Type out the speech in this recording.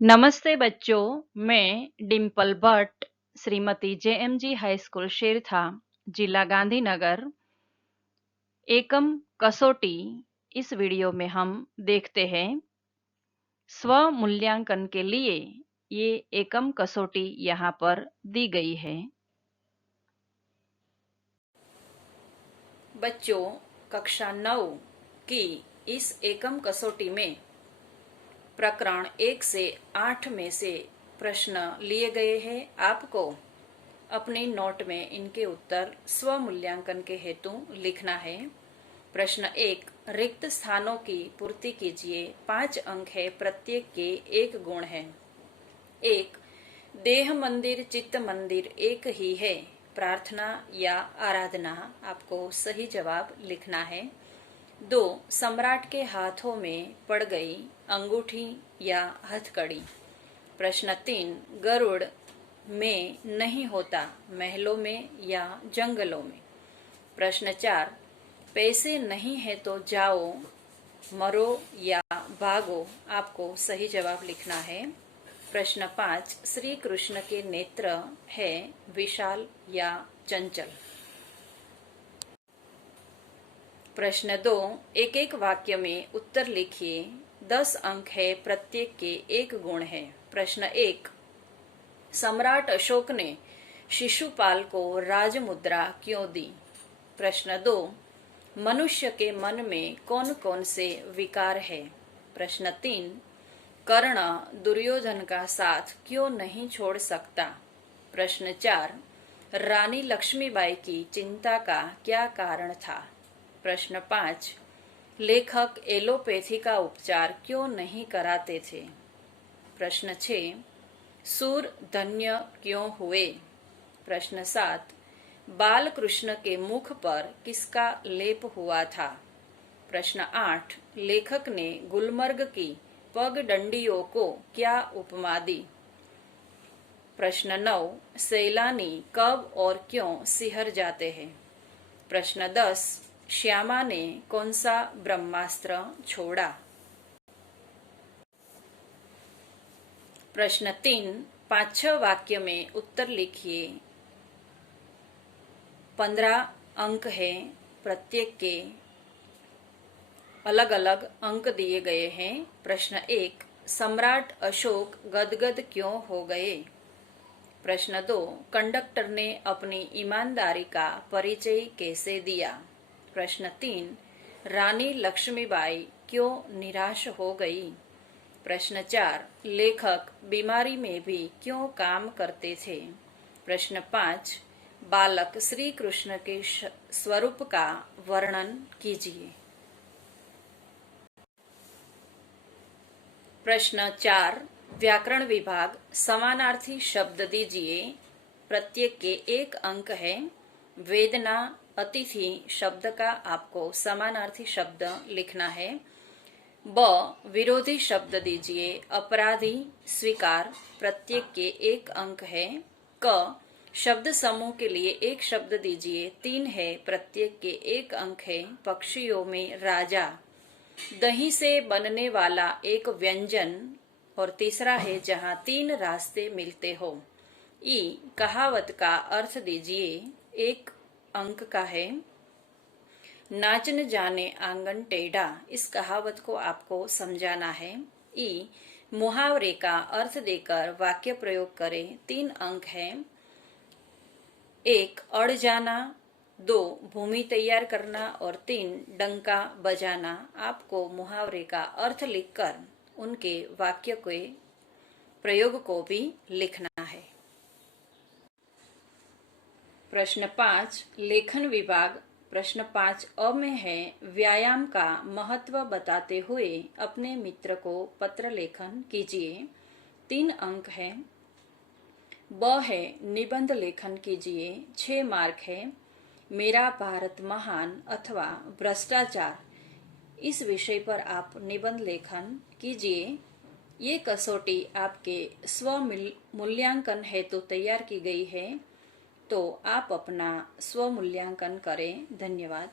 नमस्ते बच्चों, मैं डिम्पल भट्ट, श्रीमती जेएमजी हाई स्कूल शेरथा, जिला गांधीनगर। एकम कसौटी। इस वीडियो में हम देखते हैं स्व मूल्यांकन के लिए ये एकम कसौटी यहाँ पर दी गई है। बच्चों, कक्षा 9 की इस एकम कसौटी में प्रकरण 1 से 8 में से प्रश्न लिए गए हैं। आपको अपने नोट में इनके उत्तर स्व मूल्यांकन के हेतु लिखना है। प्रश्न 1, रिक्त स्थानों की पूर्ति कीजिए। 5 अंक है, प्रत्येक के 1 गुण है। 1, देह मंदिर चित्त मंदिर एक ही है। प्रार्थना या आराधना, आपको सही जवाब लिखना है। 2, सम्राट के हाथों में पड़ गई अंगूठी या हथकड़ी। प्रश्न 3, गरुड़ में नहीं होता, महलों में या जंगलों में। प्रश्न 4, पैसे नहीं है तो जाओ, मरो या भागो, आपको सही जवाब लिखना है। प्रश्न 5, श्री कृष्ण के नेत्र है विशाल या चंचल। प्रश्न 2, एक एक वाक्य में उत्तर लिखिए। 10 अंक है, प्रत्येक के 1 गुण है। प्रश्न 1, सम्राट अशोक ने शिशुपाल को राजमुद्रा क्यों दी? प्रश्न 2, मनुष्य के मन में कौन कौन से विकार है? प्रश्न 3, कर्ण दुर्योधन का साथ क्यों नहीं छोड़ सकता? प्रश्न 4, रानी लक्ष्मीबाई की चिंता का क्या कारण था? प्रश्न 5, लेखक एलोपैथी का उपचार क्यों नहीं कराते थे? प्रश्न 6, सूर धन्य क्यों हुए? प्रश्न 7, बाल कृष्ण के मुख पर किसका लेप हुआ था? प्रश्न 8, लेखक ने गुलमर्ग की पगडंडियों को क्या उपमा दी? प्रश्न 9, सैलानी कब और क्यों सिहर जाते हैं? प्रश्न 10, श्यामा ने कौन सा ब्रह्मास्त्र छोड़ा? प्रश्न 3, 5-6 वाक्य में उत्तर लिखिए। 15 अंक है, प्रत्येक के अलग अलग अंक दिए गए हैं। प्रश्न 1, सम्राट अशोक गदगद क्यों हो गए? प्रश्न 2, कंडक्टर ने अपनी ईमानदारी का परिचय कैसे दिया? प्रश्न 3, रानी लक्ष्मीबाई क्यों निराश हो गई? प्रश्न 4, लेखक बीमारी में भी क्यों काम करते थे? प्रश्न 5, बालक श्री कृष्ण के स्वरूप का वर्णन कीजिए। प्रश्न 4, व्याकरण विभाग, समानार्थी शब्द दीजिए। प्रत्येक के 1 अंक है। वेदना अतिथि शब्द का आपको समानार्थी शब्द लिखना है। ब, विरोधी शब्द दीजिए। अपराधी स्वीकार, प्रत्येक के 1 अंक है। क, शब्द समूह के लिए 1 शब्द दीजिए। 3 है, प्रत्येक के 1 अंक है। पक्षियों में राजा, दही से बनने वाला एक व्यंजन, और तीसरा है जहां 3 रास्ते मिलते हो। ई, कहावत का अर्थ दीजिए। 1 अंक का है। नाच न जाने आंगन टेढ़ा, इस कहावत को आपको समझाना है। ई, मुहावरे का अर्थ देकर वाक्य प्रयोग करें। 3 अंक है। 1, अड़ जाना, 2, भूमि तैयार करना, और 3, डंका बजाना। आपको मुहावरे का अर्थ लिखकर उनके वाक्य के प्रयोग को भी लिखना है। प्रश्न 5, लेखन विभाग। प्रश्न 5 अ में है, व्यायाम का महत्व बताते हुए अपने मित्र को पत्र लेखन कीजिए। 3 अंक है। ब है, निबंध लेखन कीजिए। 6 मार्क है। मेरा भारत महान अथवा भ्रष्टाचार, इस विषय पर आप निबंध लेखन कीजिए। ये कसौटी आपके स्व मूल्यांकन हेतु तैयार की गई है, तो आप अपना स्व मूल्यांकन करें। धन्यवाद।